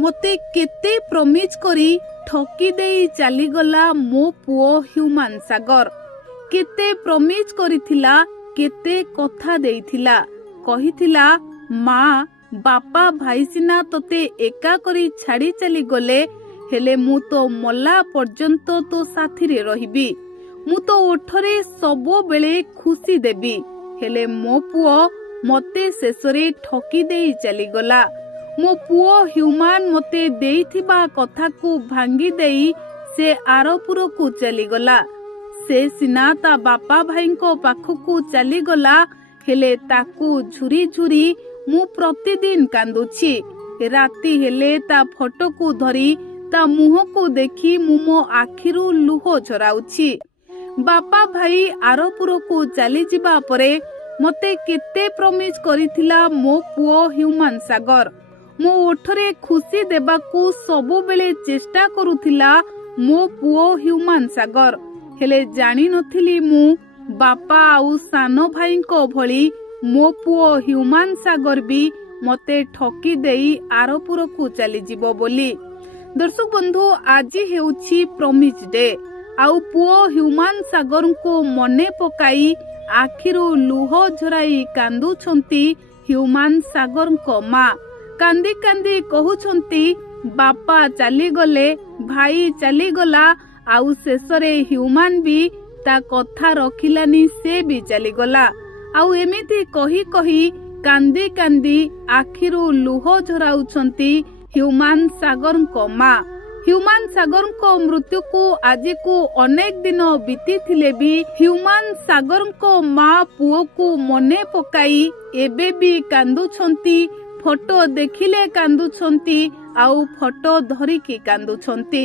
मते केते प्रमिज करी ठकी देई चलीगला मो पुओ ह्यूमान सागर। केते प्रमिज करिथिला, केते कथा देइथिला, कहिथिला माँ बापा भाई सिना तोते एका करी छाड़ी चली गले, हेले मु तो मल्ला पर्यंत तो साथी रे रहिबी, मु तो ओठरे सबो बेले खुशी देबी। हेले मो पुओ मते शेषरे ठकी देई चली गला। मो पुओ ह्यूमान मते देइथिबा कथा को भांगी देई से आरपुर को चली गला। से सिना ता बापा भाई को पाखकू चली गला, हेले ताकू झुरी झुरी मु प्रतिदिन कांदुछि। राती हेले ता फोटो को धरी ता मुह को देखी मु मो आखिरु लुह झराउछि। बापा भाई आरपुर को चली जिबा परे मते केते प्रमिज करिथिला मो पुओ ह्यूमान सागर। मो ओठरे खुशी देबाकू सबो बेले चेष्टा करुथिला मो पुओ ह्यूमान सागर। हेले जानी नथिली मु बापा आउ सानो भाई को भली मो पुओ ह्यूमान सागर भी मते ठकी देई आरपुर को चली जिवो बोली। दर्शक बंधु, आज हेउछि प्रमिज डे। आउ पुओ ह्यूमान सागर को मने पकाई आखिरु लुह झराई कांदुछंती ह्यूमान सागर को माँ। कांदी कांदी कहउछंती बापा चली गले, भाई चली गला, आउ शेषरे ह्यूमान भी ता कथा रखिलानी, से भी चली गला। आउ एमिति कही कही कांदी कांदी आखिरु लुह झराउछंती ह्यूमान सागर को माँ। ह्यूमान सागर को मृत्यु को आज को अनेक दिन बीती थिले भी ह्यूमान सागर को माँ पुओ को मने पकाई एबे भी कांदुछंती। फोटो देखिले कांदुछंती, आउ फोटो धरिकी कांदुछंती।